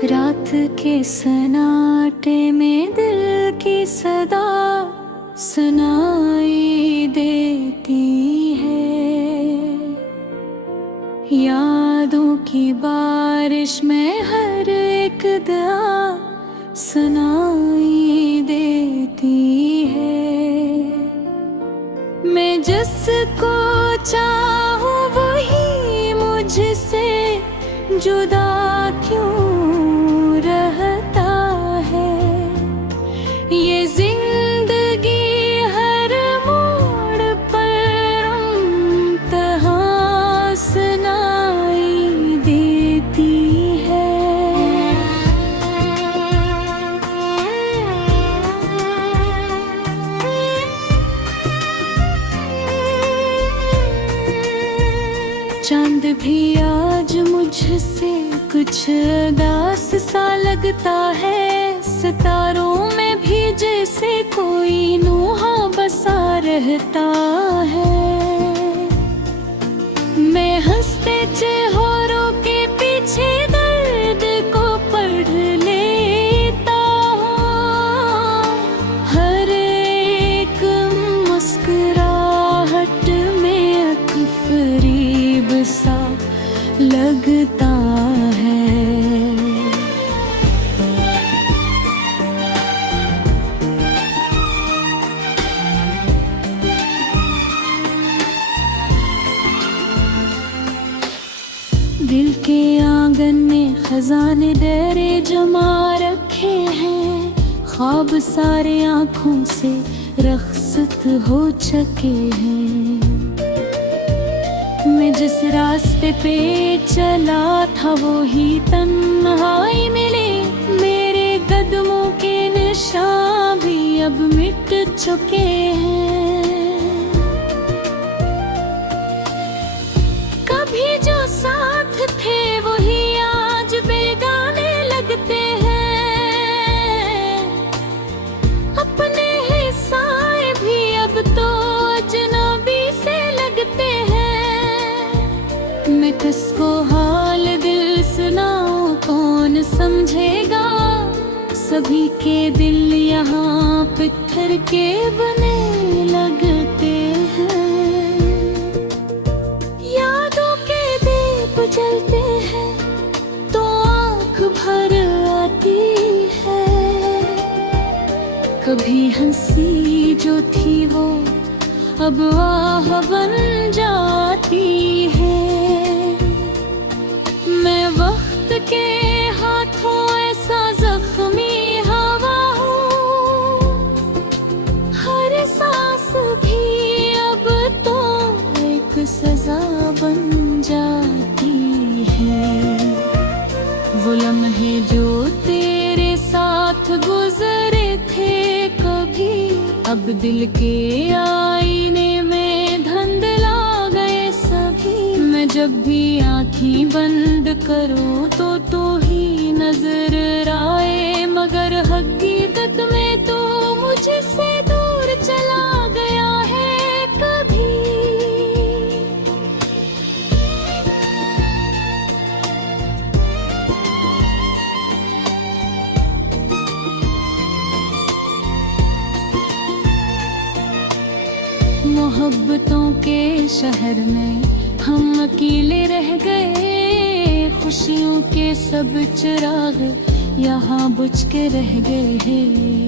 रात के सन्नाटे में दिल की सदा सुनाई देती है। यादों की बारिश में हर एक दुआ सुनाई देती है। मैं जिसको चाहूँ वही मुझसे जुदा क्यों रहता है। ये जिंदगी हर मोड़ पर तहा सुनाई देती है। चांद भी आज मुझसे कुछ उदास सा लगता है। सितारों में भी जैसे कोई नूहा बसा रहता है। मैं हंसते चेहरों के पीछे दर्द को पढ़ लेता हूँ। हर एक मुस्कुराहट में अकफरीब सा लगता है। दिल के आंगन में खजाने डेरे जमा रखे हैं। ख्वाब सारे आँखों से रख्सत हो चुके हैं। मैं जिस रास्ते पे चला था वो ही तन्हाई मिली। मेरे कदमों के निशान भी अब मिट चुके हैं। कभी जो साथ थे वही आज बेगाने लगते हैं। अपने ही साए भी अब तो अजनबी से लगते हैं। मैं किसको हाल दिल सुनाऊं कौन समझेगा। सभी के दिल यहाँ पत्थर के बने लगते हैं। यादों के दीप जलते हैं तो आँख भर आती है। कभी हंसी जो थी वो अब आह बन जाती है। मैं वक्त के हाथों ऐसा जख्मी हवा हूँ। हर सांस भी अब तो एक सजा बन जाती है। वो लम्हे जो तेरे साथ गुजरे थे कभी अब दिल के आईने में धुंधला गए सभी। मैं जब भी आँखें बंद करूँ तो तू ही नजर आए। मगर हकीकत में तो मुझसे दूर चला गया है कभी। मोहब्बतों के शहर में हम अकेले रह गए। खुशियों के सब चिराग यहाँ बुझ के रह गए हैं।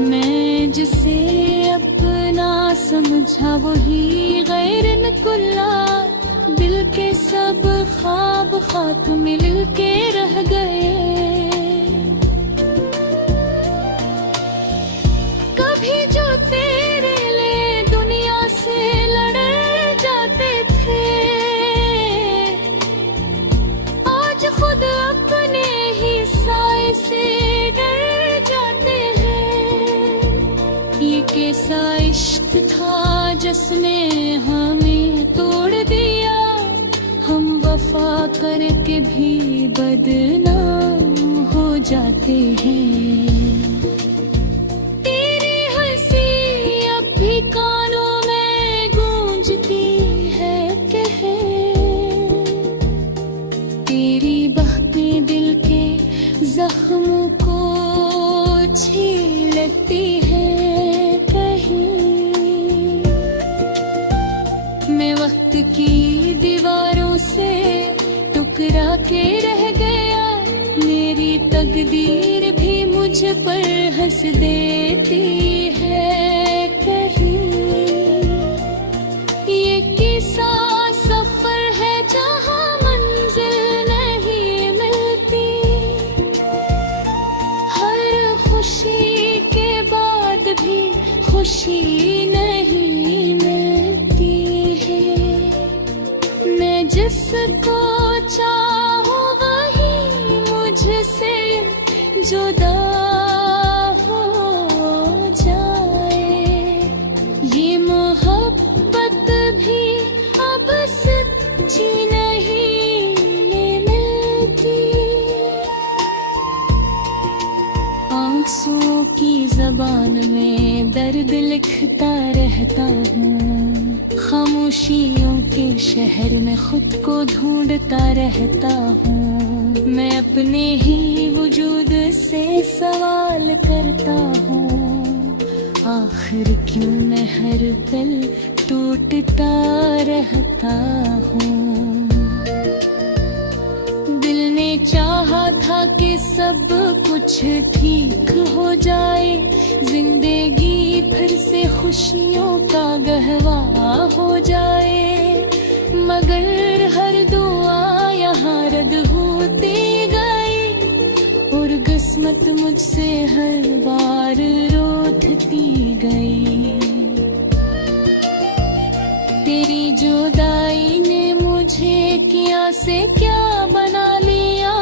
मैं जिसे अपना समझा वही गैर निकला। दिल के सब ख्वाब खाक मिल के रह गए। कभी जो तेरे लिए दुनिया से लड़ जाते थे आज खुद अपने ही साए से डर जाते हैं। ये कैसा इश्क था जिसने हमें तोड़ दिया। हम वफा करके भी बदनाम हो जाते हैं। कानों में गूंजती है कहे तेरी बातें मुस्कुरा के रह गया। मेरी तकदीर भी मुझ पर हंस देती है कहीं। ये किस्सा सफर है जहाँ मंजिल नहीं मिलती। हर खुशी के बाद भी खुशी नहीं मिलती है। मैं जिसको चाहूँ वही मुझसे जुदा हो जाए। ये मोहब्बत भी अब सच्ची नहीं मिलती। आंसुओं की ज़बान में दर्द लिखता रहता हूँ। खामोशियों के शहर में खुद को ढूंढता रहता हूँ। मैं अपने ही वजूद से सवाल करता हूँ, आखिर क्यों मैं हर पल टूटता रहता हूँ। दिल ने चाहा था कि सब कुछ ठीक हो जाए। जिंदगी फिर से खुशियों का गहवा हो जाए। मगर हर दुआ यहाँ रद्द होती गई और किस्मत मुझसे हर बार रोती गई। तेरी जुदाई ने मुझे क्या से क्या बना लिया।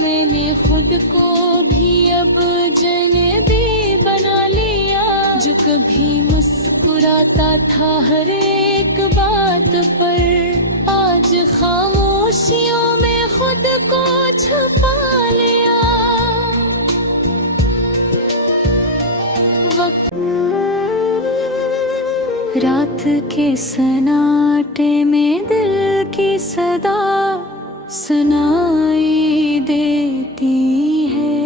मैंने खुद को भी अब अजनबी बना लिया। जो कभी मुस्कुराता था हर एक बात पर, आज खामोशियों में खुद को छुपा लिया। रात के सन्नाटे में दिल की सदा सुनाई देती है।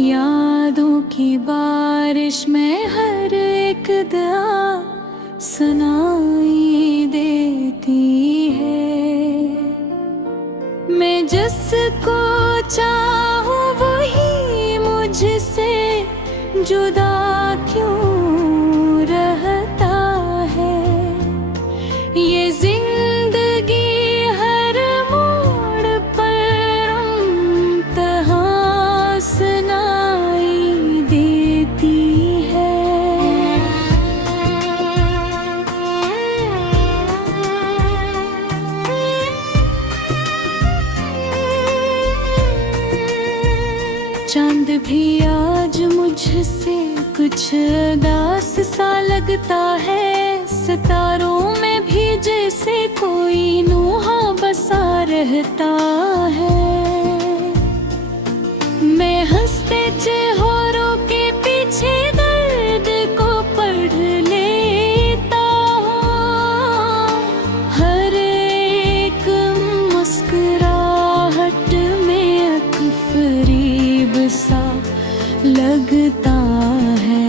यादों की बारिश में हर एक दुआ सुनाई देती है। मैं जिसको चाहूँ वही मुझसे जुदा क्यों रहता है। ये जिंदगी हर मोड़ पर तहा सुनाई देती है। चांद भी आज मुझसे कुछ उदास सा लगता है। सितारों में भी जैसे कोई नूहा बसा रहता है। मैं हंसते चेहरों के पीछे दर्द को पढ़ लेता हूँ। हर एक मुस्कुराहट में एक फरीब सा लगता है।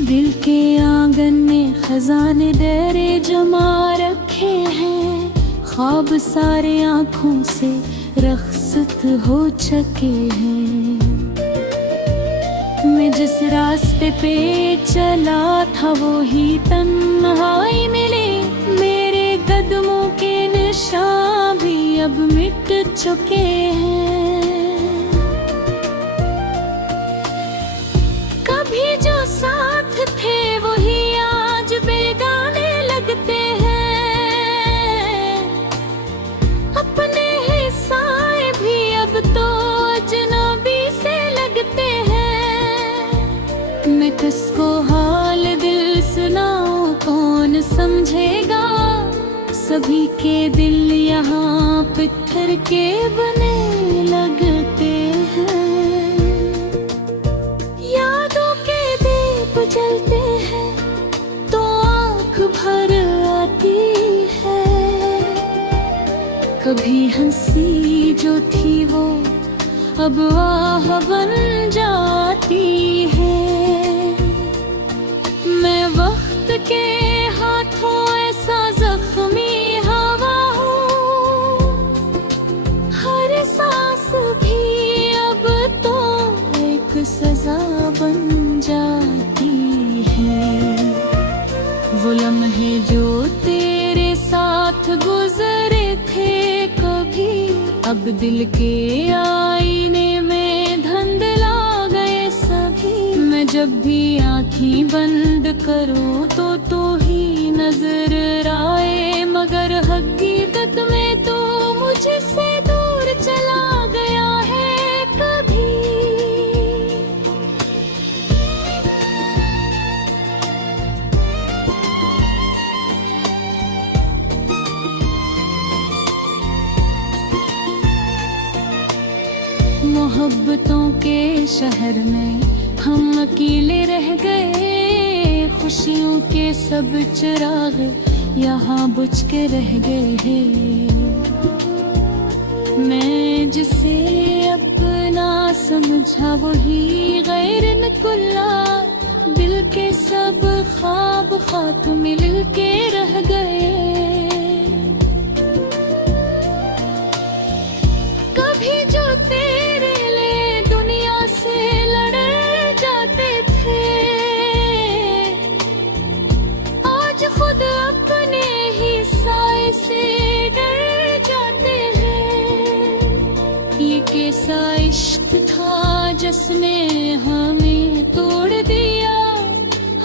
दिल के आंगन में खजाने डेरे जमा रखे हैं। ख्वाब सारे आँखों से रख्सत हो चुके हैं। मैं जिस रास्ते पे चला था वो ही तन्हाई मिले। मेरे कदमों के निशान भी अब मिट चुके हैं। कभी जो साथ थे वही आज बेगाने लगते हैं। अपने हिस्से भी अब तो अजनबी से लगते हैं। मैं किसको हाल दिल सुनाऊं कौन समझेगा। सभी के दिल यहाँ पत्थर के बने लगते हैं। यादों के दीप जलते हैं तो आँख भर आती है। कभी हंसी जो थी वो अब आह बन जाती है। मैं वक्त के हाथों ऐसा जख्मी हवा हूँ, हर सांस भी अब तो एक सजा बन जाती है। वो लम्हे जो तेरे साथ गुजरे थे कभी, अब दिल के आईने में धुंधला गए सभी। मैं जब भी आँखें बंद करूँ तो ही नजर आए, मगर हकीकत में तो मुझसे दूर चला गया है कभी। मोहब्बतों के शहर में हम अकेले रह गए, खुशियों के सब चिराग यहाँ बुझ के रह गए हैं। मैं जिसे अपना समझा वही गैर निकला, दिल के सब ख्वाब खाक मिल के रह गए। कभी जो तेरे लिए दुनिया से लड़ जाते थे, आज खुद अपने ही साए से डर जाते हैं। ये कैसा इश्क था जिसने हमें तोड़ दिया,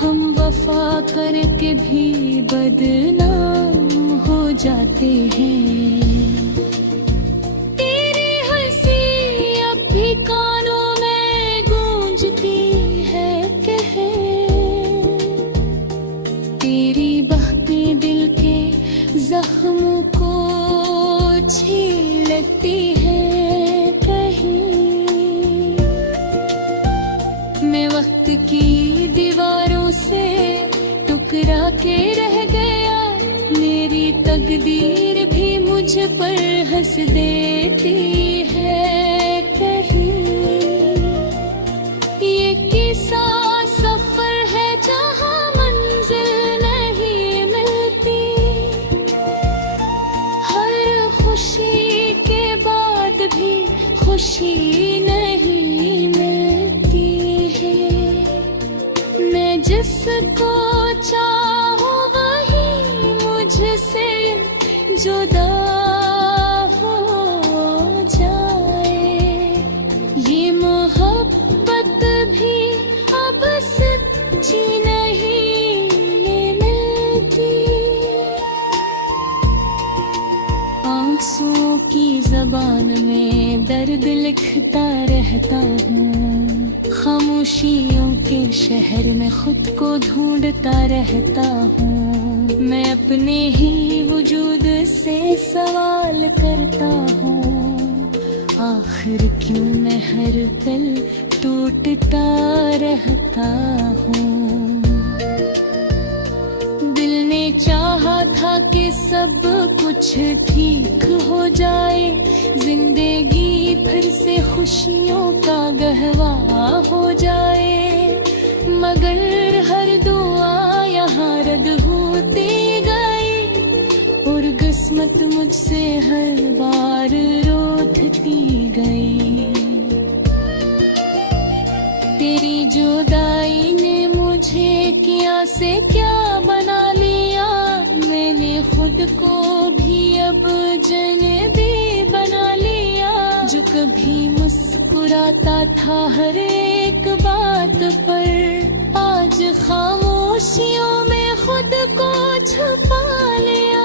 हम वफा करके भी बदनाम हो जाते हैं। कानों में गूंजती है कहे, तेरी बातें दिल के जख्मों को छीलती है कहीं। मैं वक्त की दीवारों से टुकरा के रह गया, मेरी तकदीर भी मुझ पर हंस देती है। सफर है जहाँ मंजिल नहीं मिलती, हर खुशी के बाद भी खुशी नहीं मिलती है। मैं जिसको चाहूँ वही मुझसे जुदा हो जाए, ये मोहब्बत भी अब सच्ची नहीं मिलती। आंसुओं की जबान में दर्द लिखता रहता हूँ, खामोशियों के शहर में खुद को ढूंढता रहता हूँ। मैं अपने ही वजूद से सवाल करता हूँ, आखिर क्यों मैं हर पल टूटता रहता हूँ। दिल ने चाहा था कि सब कुछ ठीक हो जाए, जिंदगी फिर से खुशियों का गहवा हो जाए, मगर हर दुआ यहाँ रद्द होती गई और किस्मत मुझसे हर बार रोती गई। तेरी जुदाई ने मुझे क्या से क्या बना लिया, मैंने खुद को भी अब अजनबी बना लिया। जो कभी मुस्कुराता था हर एक बात पर, आज खामोशियों में खुद को छुपा लिया।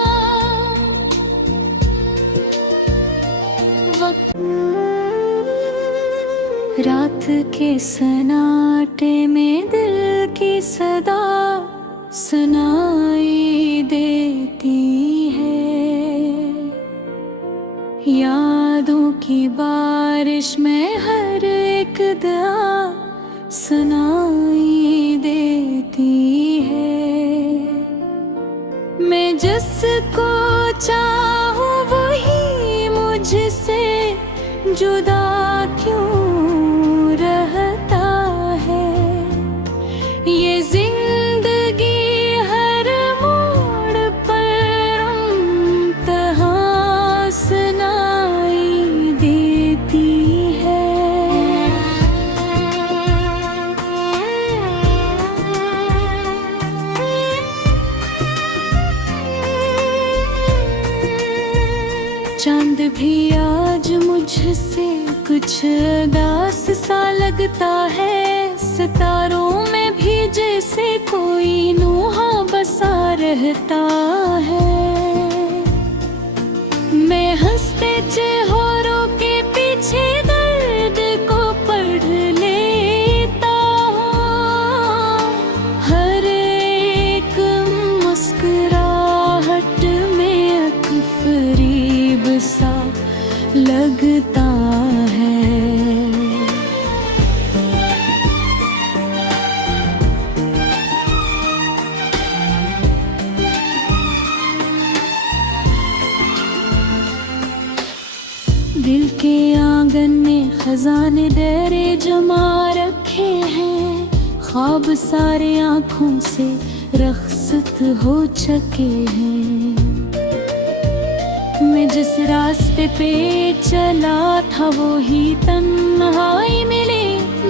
रात के सन्नाटे में दिल की सदा सुनाई देती है, यादों की बारिश में हर एक दुआ सुनाई देती है। मैं जिसको चाहूँ वही मुझसे जुदा क्यों रहता है। ये जिंदगी हर मोड़ पर तहा सुनाई देती है। चांद भी आज मुझसे कुछ उदास सा लगता है। सितारों में भी जैसे कोई नूहा बसा रहता है। मैं हंसते चेहरों के पीछे दर्द को पढ़ लेता हूँ। हर एक मुस्कुराहट में एक फरीब सा लगता है। दिल के आंगन में खजाने दरे जमा रखे हैं। ख्वाब सारे आँखों से रख्सत हो चुके हैं। मैं जिस रास्ते पे चला था वो ही तन्हाई मिली।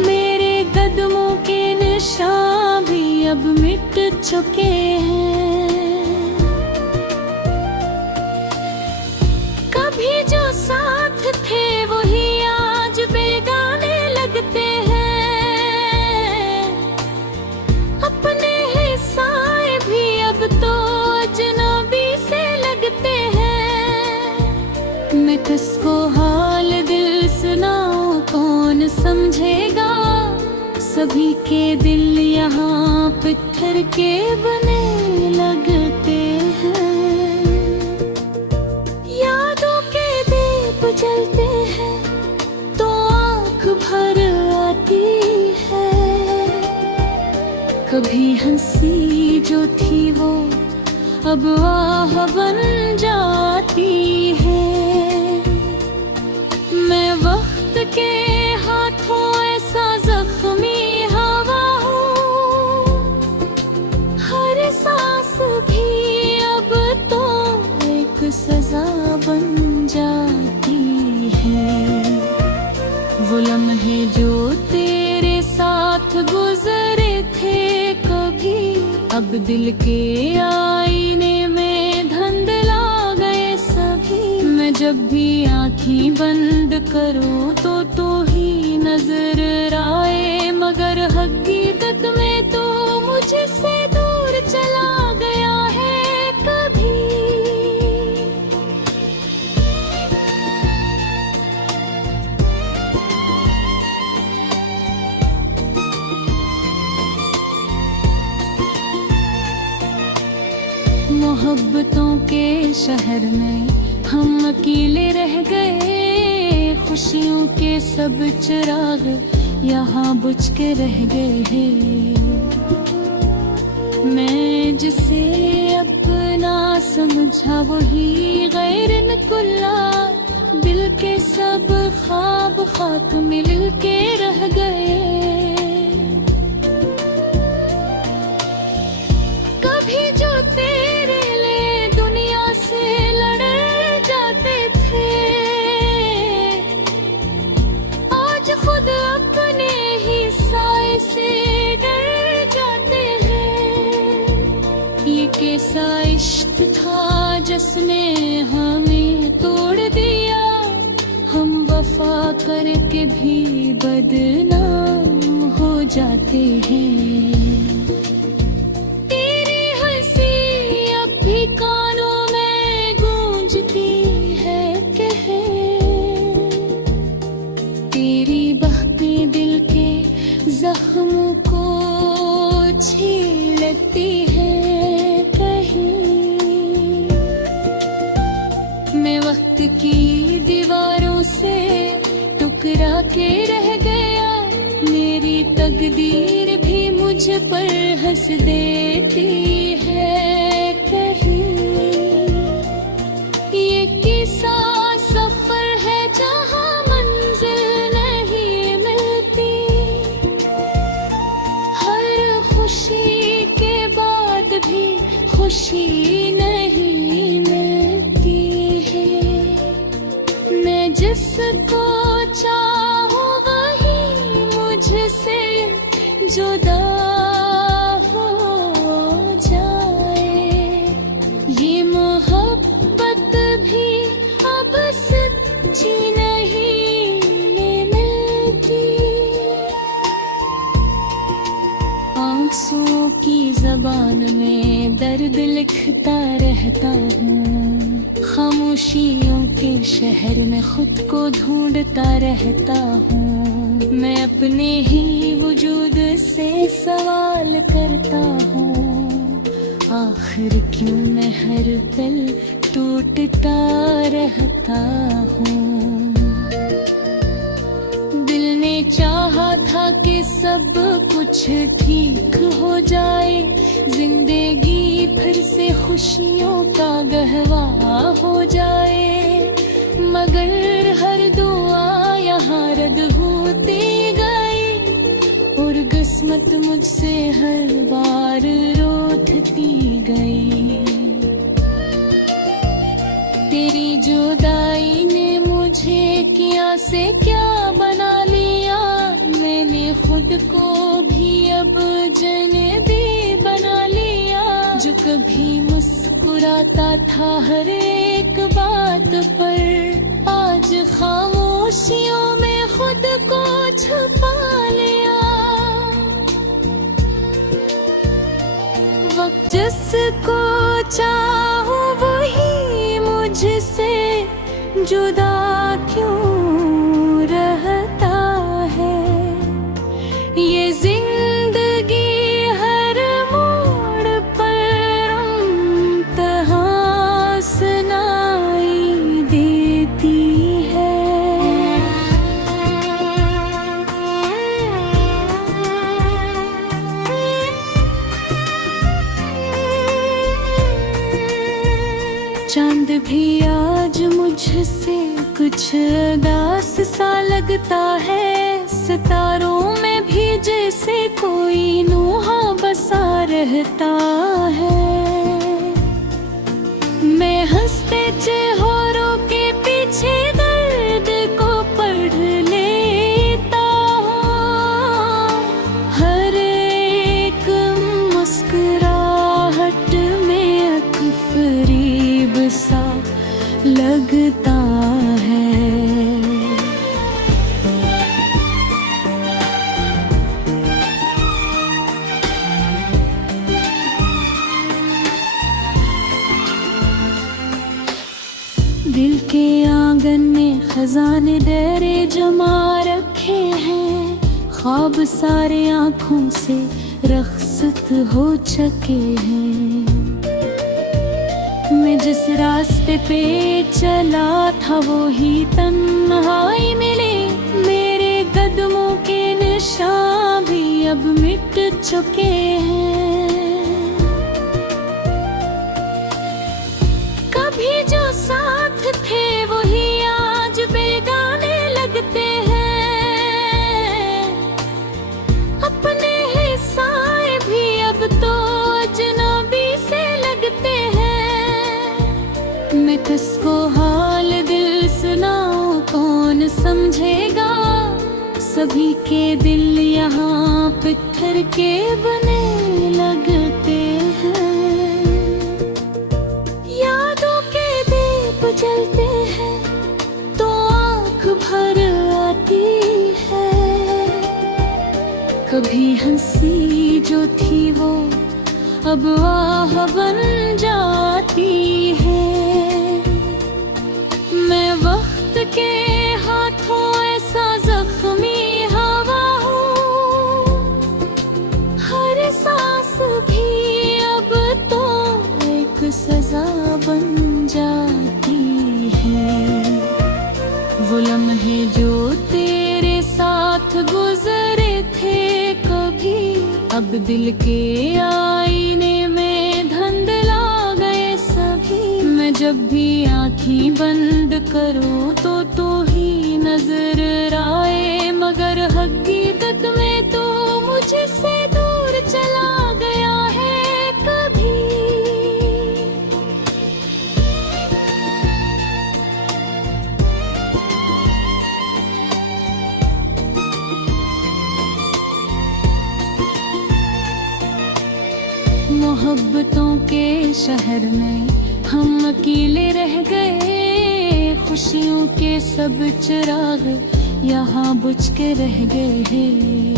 मेरे कदमों के निशान भी अब मिट चुके हैं। कभी जो साथ थे वही आज बेगाने लगते हैं। अपने हिस्से भी अब तो अजनबी से लगते हैं। मैं किसको हाल दिल सुनाऊं, कौन समझेगा। सभी के दिल यहाँ पत्थर के बने लगते हैं। यादों के दीप जलते हैं तो आँख भर आती है। कभी हंसी जो थी वो अब आह बन जाती है। मैं वक्त के हाथों ऐसा जख्मी हवा हूँ। हर सांस भी अब तो एक सजा बन जाती है। वो लम्हे जो तेरे साथ गुजरे थे कभी, अब दिल के आईने में धुंधला गए सभी। मैं जब भी आँखें बंद करूं तो तू ही नजर आए, मगर हकीकत में तो मुझसे दूर चला गया है कभी। मोहब्बतों के शहर में हम अकेले रह गए। खुशियों के सब चिराग यहाँ बुझ के रह गए हैं। मैं जिसे अपना समझा वही गैर निकला। दिल के सब ख्वाब खाक मिल के रह गए। कभी जो तेरे लिए दुनिया से लड़ जाते थे, आज खुद अपने ही साए से डर जाते हैं। ये कैसा इश्क था जिसने हमें तोड़ दिया। हम वफा करके भी बदनाम हो जाते हैं। तेरी हंसी अब भी कानों में गूंजती है कहे। तेरी बातें दिल के जख्मों को छीलती है कहीं। मैं वक्त की दीवारों से टुकरा के रह गया। मेरी तकदीर भी मुझ पर हंस देती है कहीं। ये किस्सा सफर जिसको चाहो वही मुझसे जुदा हो जाए। ये मोहब्बत भी अब सच्ची नहीं मिलती। आंसुओं की ज़बान में दर्द लिखता रहता हूँ। खामोशियों के शहर में खुद को ढूंढता रहता हूँ। मैं अपने ही वजूद से सवाल करता हूँ, आखिर क्यों मैं हर पल टूटता रहता हूँ। दिल ने चाहा था कि सब कुछ ठीक हो जाए, जिंदगी फिर से खुशियों का गहवा हो जाए, मगर हर दुआ यहाँ रद्द होती गई और किस्मत मुझसे हर बार रोती गई। तेरी जुदाई ने मुझे क्या से क्या बना लिया, मैंने खुद को भी अब अजनबी बना लिया। जो कभी मुस्कुराता था हर एक बात पर, आज खामोशियों में खुद को छुपा लिया। वक्त जिसको चाहो वही मुझसे जुदा क्यों रहता है। ये जिंदगी हर मोड़ पर इम्तिहान सुनाई देती है। चांद भी आज मुझसे कुछ उदास सा लगता है, सितारों में भी जैसे कोई नूहा बसा रहता है। मैं हंसते चेहरों के पीछे दर्द को पढ़ लेता हूँ, हर एक मुस्कुराहट में एक फरीब सा लगता है। दिल के आंगन में खजाने डेरे जमा रखे हैं, ख्वाब सारे आँखों से रख्सत हो चुके हैं। मैं जिस रास्ते पे चला था वो ही तन्हाई मिली, मेरे कदमों के निशान भी अब मिट चुके हैं। कभी जो साथ थे वही आज बेगाने लगते हैं, अपने ही साए भी अब तो अजनबी से लगते हैं। मैं किसको हाल दिल सुनाऊं, कौन समझेगा, सभी के दिल यहाँ पत्थर के बने लगते हैं। यादों के दीप जलते हैं तो आँख भर आती है, कभी हंसी जो थी वो अब आह बन जाती है। मैं वक्त के हाथों ऐसा जख्मी हवा हूँ, हर सांस भी अब तो एक सजा बन जाती है। वो लम्हे जो तेरे साथ गुजरे थे कभी, अब दिल के आईने में धुंधला गए सभी। मैं जब भी आँखें बंद करूँ तो तू ही नजर आए, मगर हकीकत में तो मुझसे दूर चला गया है कभी। मोहब्बतों के शहर में हम अकेले रह गए, खुशियों के सब चिराग यहाँ बुझ के रह गए हैं।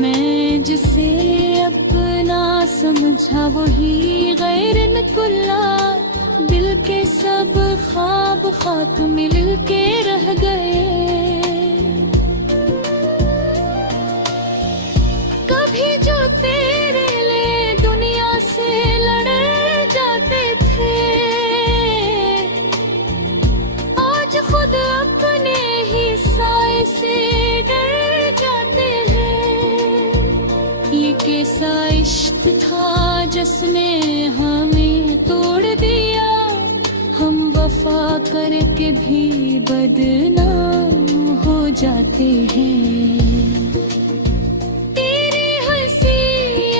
मैं जिसे अपना समझा वही गैर निकला, दिल के सब ख्वाब खाक मिल के रह गए। कभी जो तेरे लिए दुनिया से लड़ जाते थे, आज खुद अपने ही साए से डर जाते हैं। ये कैसा इश्क था जिसने हमें तोड़ दिया, हम वफा करके भी बदनाम हो जाते हैं। तेरी हंसी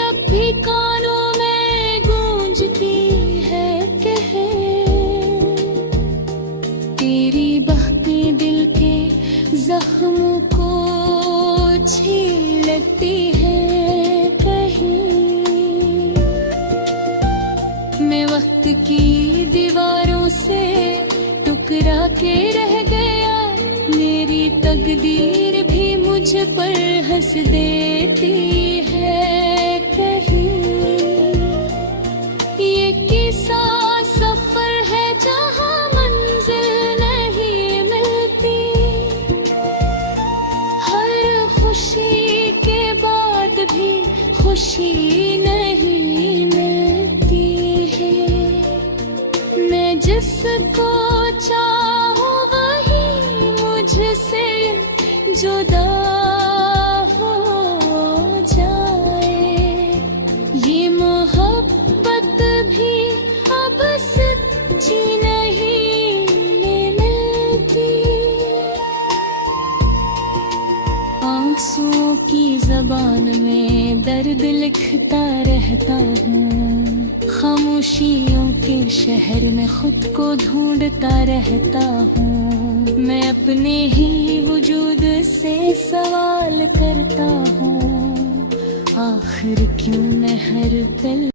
अब भी कानों में गूंजती है, कहे तेरी बहकें दिल के जख्मों को छीलती है कहीं। मैं वक्त की दीवारों से टुकरा के रह गया, मेरी तकदीर भी मुझ पर हंस देती है कहीं। ये किस्सा सफर है जहाँ मंजिल नहीं मिलती, हर खुशी के बाद भी खुशी नहीं मिलती है। मैं जिसको चाहूं वही मुझसे जुदा हो जाए, ये मोहब्बत भी अब सच्ची नहीं मिलती। आंसुओं की जबान में दर्द लिखता रहता हूँ, खामोशियों के शहर में खुद को ढूंढता रहता हूँ। मैं अपने ही वजूद से सवाल करता हूँ, आखिर क्यों मैं हर पल